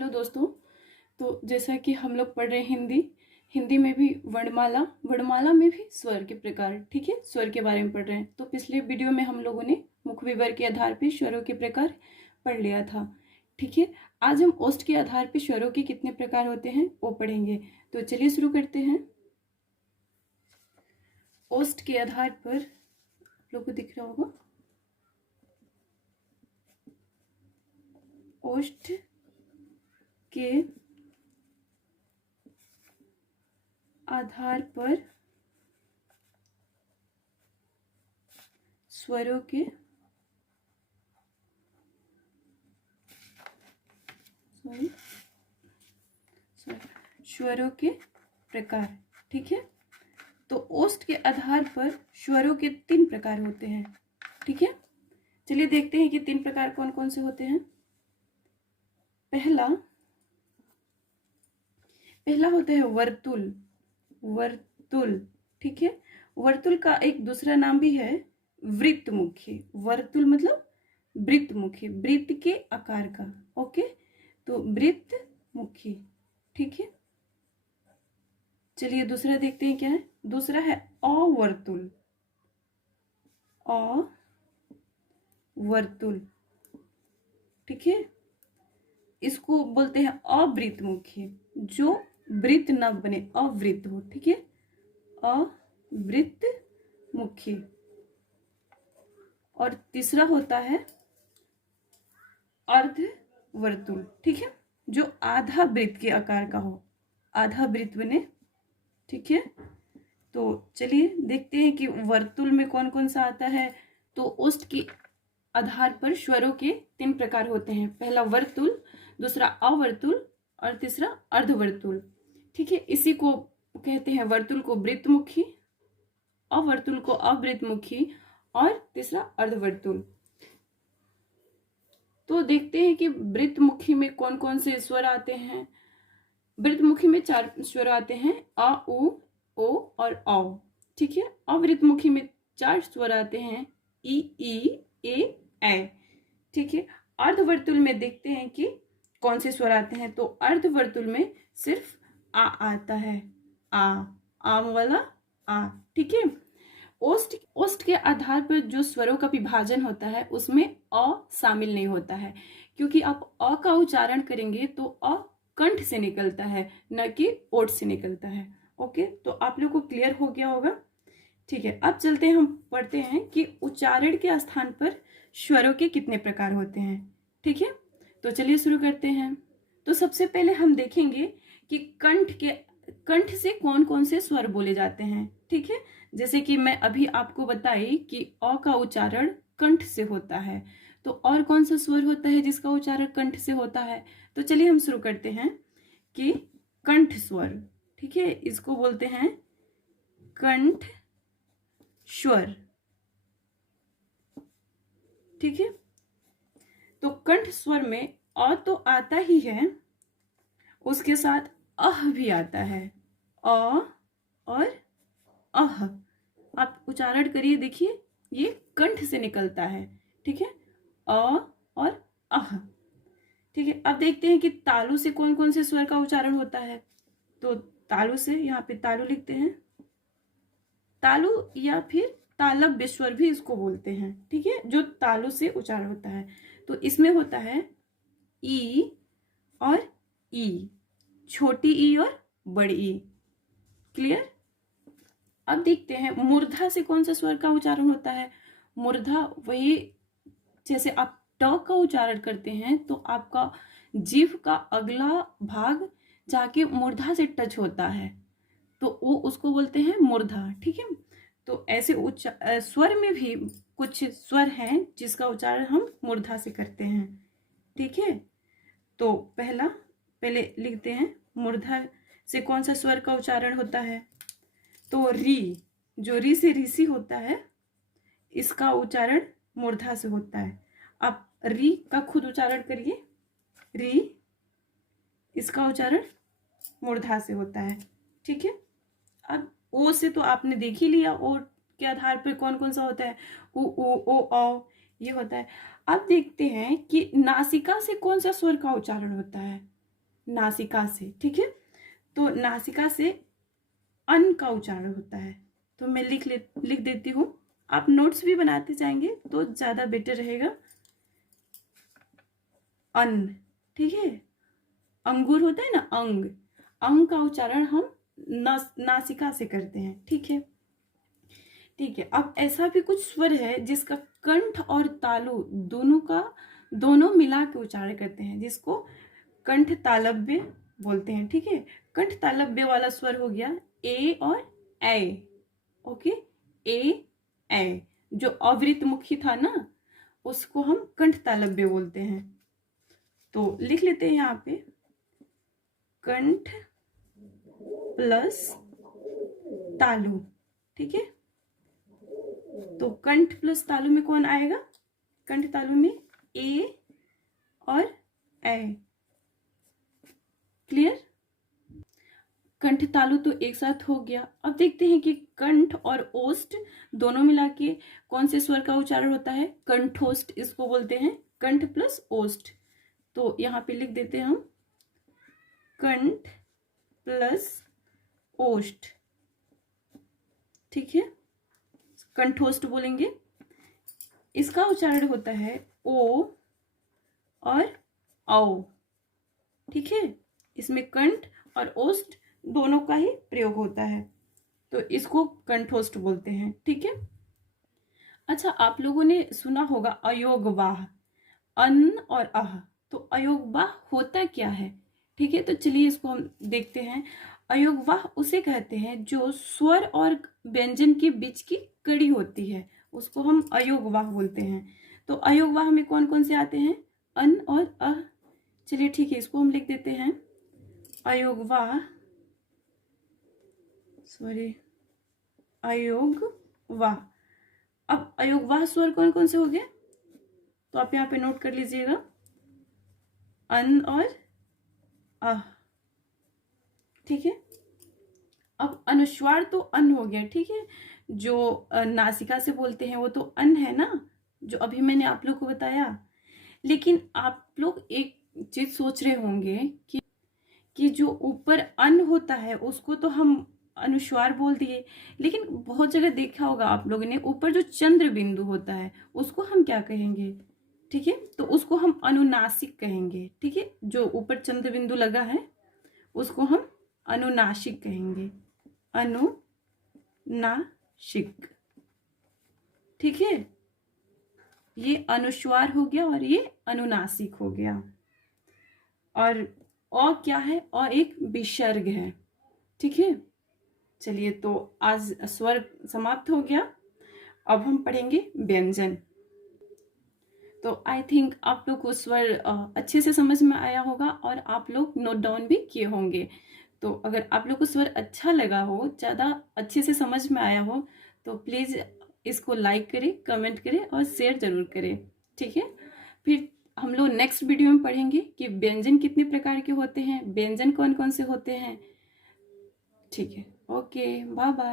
Hello दोस्तों। तो जैसा कि हम लोग पढ़ रहे हैं हिंदी में भी वर्णमाला में भी स्वर के प्रकार, ठीक है, स्वर के बारे में पढ़ रहे हैं। तो पिछले वीडियो में हम लोगों ने मुख विवर के आधार पर स्वरों के प्रकार पढ़ लिया था, ठीक है। आज हम ओष्ठ के आधार पर स्वरों के कितने प्रकार होते हैं वो पढ़ेंगे। तो चलिए शुरू करते हैं। ओष्ठ के आधार पर आप लोग को दिख रहा होगा, ओष्ठ के आधार पर स्वरों के स्वरों के प्रकार, ठीक है। तो ओष्ठ के आधार पर स्वरों के 3 प्रकार होते हैं, ठीक है। चलिए देखते हैं कि 3 प्रकार कौन कौन से होते हैं। पहला होता है वर्तुल, ठीक है। वर्तुल का एक दूसरा नाम भी है वृत्तमुखी। वर्तुल मतलब वृत्तमुखी, वृत्त के आकार का, ओके। तो वृत्तमुखी, ठीक है। चलिए दूसरा देखते हैं क्या है। दूसरा है अवर्तुल, ठीक है। इसको बोलते हैं अवृत्तमुखी, जो वृत्त न बने, अवृत्त हो, ठीक है, अवृत्तमुखी। और तीसरा होता है अर्धवर्तुल, ठीक है, जो आधा वृत्त के आकार का हो, आधा वृत्त बने, ठीक है। तो चलिए देखते हैं कि वर्तुल में कौन कौन सा आता है। तो ओष्ठ के आधार पर स्वरों के 3 प्रकार होते हैं। पहला वर्तुल, दूसरा अवर्तुल और तीसरा अर्धवर्तुल, ठीक है। इसी को कहते हैं, वर्तुल को वृत्तमुखी, अवर्तुल को अवृत्तमुखी और तीसरा अर्धवर्तुल। तो देखते हैं कि वृत्तमुखी में कौन कौन से स्वर आते हैं। वृत्तमुखी में 4 स्वर आते हैं, अ, उ, ओ और औ, ठीक है। अवृत्तमुखी में 4 स्वर आते हैं, ई, ए, ठीक है। अर्धवर्तुल में देखते हैं कि कौन से स्वर आते हैं। तो अर्धवर्तुल में सिर्फ आ आता है, आम वाला आ, ठीक है। ओष्ठ के आधार पर जो स्वरों का विभाजन होता है उसमें अ शामिल नहीं होता है, क्योंकि आप अ का उच्चारण करेंगे तो अ कंठ से निकलता है, न कि ओठ से निकलता है, ओके। तो आप लोग को क्लियर हो गया होगा, ठीक है। अब चलते हैं, हम पढ़ते हैं कि उच्चारण के स्थान पर स्वरों के कितने प्रकार होते हैं, ठीक है। तो चलिए शुरू करते हैं। तो सबसे पहले हम देखेंगे कि कंठ से कौन कौन से स्वर बोले जाते हैं, ठीक है। जैसे कि मैं अभी आपको बताई कि अ का उच्चारण कंठ से होता है, तो और कौन सा स्वर होता है जिसका उच्चारण कंठ से होता है। तो चलिए हम शुरू करते हैं कि कंठ स्वर, ठीक है, इसको बोलते हैं कंठ स्वर, ठीक है। तो कंठ स्वर में अ तो आता ही है, उसके साथ अह भी आता है, अ और अह। आप उच्चारण करिए, देखिए ये कंठ से निकलता है, ठीक है, अ और अह, ठीक है। अब देखते हैं कि तालु से कौन कौन से स्वर का उच्चारण होता है। तो तालु से, यहाँ पे तालु लिखते हैं, तालु या फिर तालव्य स्वर भी इसको बोलते हैं, ठीक है, जो तालु से उच्चारण होता है। तो इसमें होता है ई और ई, छोटी ई और बड़ी ई, क्लियर। अब देखते हैं मूर्धा से कौन सा स्वर का उच्चारण होता है। मूर्धा वही, जैसे आप ट का उच्चारण करते हैं तो आपका जीभ का अगला भाग जाके मूर्धा से टच होता है, तो वो उसको बोलते हैं मूर्धा, ठीक है। तो ऐसे स्वर में भी कुछ स्वर हैं जिसका उच्चारण हम मूर्धा से करते हैं, ठीक है। तो पहले लिखते हैं मूर्धा से कौन सा स्वर का उच्चारण होता है। तो री, जो री से ऋषि होता है, इसका उच्चारण मूर्धा से होता है। आप री का खुद उच्चारण करिए, री, इसका उच्चारण मूर्धा से होता है, ठीक है। अब ओ से तो आपने देख ही लिया, ओ के आधार पर कौन कौन सा होता है, उ, ओ, औ, ये होता है। अब देखते हैं कि नासिका से कौन सा स्वर का उच्चारण होता है। नासिका से, ठीक है। तो नासिका से अन का उच्चारण होता है। तो मैं लिख देती हूँ, आप नोट्स भी बनाते जाएंगे तो ज्यादा बेटर रहेगा। अन, ठीक है। अंगूर होता है ना, अंग, अंग का उच्चारण हम नासिका से करते हैं, ठीक है। ठीक है, अब ऐसा भी कुछ स्वर है जिसका कंठ और तालु दोनों मिला के उच्चारण करते हैं, जिसको कंठ तालव्य बोलते हैं, ठीक है। कंठ तालव्य वाला स्वर हो गया ए और ए, ओके। ए, जो अवृत मुखी था ना, उसको हम कंठ तालव्य बोलते हैं। तो लिख लेते हैं यहाँ पे, कंठ प्लस तालु, ठीक है। तो कंठ प्लस तालु में कौन आएगा? कंठ तालु में ए और ए, क्लियर। कंठ तालु तो एक साथ हो गया। अब देखते हैं कि कंठ और ओष्ठ दोनों मिला के कौन से स्वर का उच्चारण होता है। कंठोष्ठ इसको बोलते हैं, कंठ प्लस ओष्ठ। तो यहाँ पे लिख देते हैं हम कंठ प्लस ओष्ठ, ठीक है। कंठोष्ठ बोलेंगे, इसका उच्चारण होता है ओ और औ, ठीक है। इसमें कंठ और ओष्ठ दोनों का ही प्रयोग होता है, तो इसको कंठोष्ठ बोलते हैं, ठीक है। अच्छा, आप लोगों ने सुना होगा अयोगवाह, अन और अह। तो अयोगवाह होता क्या है, ठीक है। तो चलिए इसको हम देखते हैं। अयोगवाह उसे कहते हैं जो स्वर और व्यंजन के बीच की कड़ी होती है, उसको हम अयोगवाह बोलते हैं। तो अयोगवाह में कौन कौन से आते हैं? अन और अह। चलिए ठीक है, इसको हम लिख देते हैं अयोगवाह, सॉरी, अयोगवाह। अब अयोगवाह स्वर कौन कौन से हो गए, तो आप यहाँ पे नोट कर लीजिएगा, अन और अह, ठीक है। अब अनुस्वार तो अन हो गया, ठीक है। जो नासिका से बोलते हैं वो तो अन है ना, जो अभी मैंने आप लोग को बताया। लेकिन आप लोग एक चीज सोच रहे होंगे कि जो ऊपर अन होता है उसको तो हम अनुस्वार बोल दिए, लेकिन बहुत जगह देखा होगा आप लोगों ने, ऊपर जो चंद्र बिंदु होता है उसको हम क्या कहेंगे, ठीक है। तो उसको हम अनुनासिक कहेंगे, ठीक है। जो ऊपर चंद्र बिंदु लगा है उसको हम अनुनासिक कहेंगे, अनुनासिक, ठीक है। ये अनुस्वार हो गया और ये अनुनासिक हो गया। और क्या है? और एक विसर्ग है, ठीक है। चलिए, तो आज स्वर समाप्त हो गया। अब हम पढ़ेंगे व्यंजन। तो आई थिंक आप लोग को स्वर अच्छे से समझ में आया होगा और आप लोग नोट डाउन भी किए होंगे। तो अगर आप लोग को स्वर अच्छा लगा हो, ज़्यादा अच्छे से समझ में आया हो, तो प्लीज़ इसको लाइक करें, कमेंट करें और शेयर जरूर करें, ठीक है। फिर हम लोग नेक्स्ट वीडियो में पढ़ेंगे कि व्यंजन कितने प्रकार के होते हैं, व्यंजन कौन कौन से होते हैं, ठीक है। Okay, bye bye.